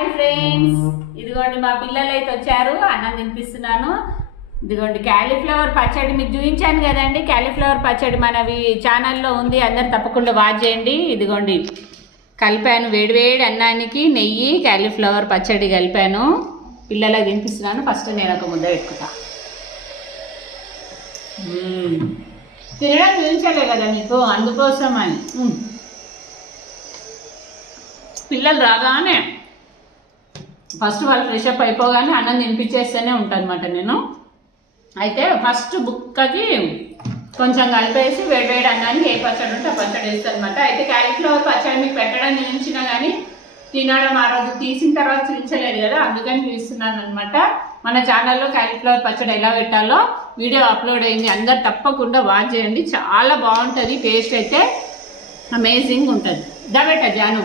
Hi friends, ఇదిగోండి మా పిల్లలు అయితే వచ్చారు. అన్నం తినిపిస్తున్నాను. ఇదిగోండి క్యాలీఫ్లవర్ పచ్చడి మీకు చూపించాను కదండి. క్యాలీఫ్లవర్ పచ్చడి మనవి ఛానల్లో ఉంది, అందరు తప్పకుండా వాచ్ చేయండి. ఇదిగోండి కలిపాను, వేడివేడి అన్నానికి నెయ్యి క్యాలీఫ్లవర్ పచ్చడి కలిపాను. పిల్లలకు తినిపిస్తున్నాను. ఫస్ట్ నేను ఒక ముద్ద పెట్టుకుంటా. తినడం చూపించలే కదా మీకు, అందుకోసం అని. పిల్లలు రాగానే ఫస్ట్ వాళ్ళు ఫ్రెష్ అప్ అయిపోగానే అన్నం తినిపించేస్తూనే ఉంటాను అనమాట నేను. అయితే ఫస్ట్ బుక్కకి కొంచెం కలిపేసి వేడివేడి అన్నానికి ఏ పచ్చడి ఉంటే ఆ పచ్చడి వేస్తాను అనమాట. అయితే క్యాలీఫ్లవర్ పచ్చడి మీకు పెట్టడం చూపించినా కానీ తినడం ఆ రోజు తీసిన తర్వాత చూపించలేదు కదా, అందుకని చూపిస్తున్నాను అనమాట. మన ఛానల్లో క్యాలీఫ్లవర్ పచ్చడి ఎలా పెట్టాలో వీడియో అప్లోడ్ అయింది, అందరు తప్పకుండా వాచ్ చేయండి. చాలా బాగుంటుంది, టేస్ట్ అయితే అమేజింగ్ ఉంటుంది. దా బెట్ట జాను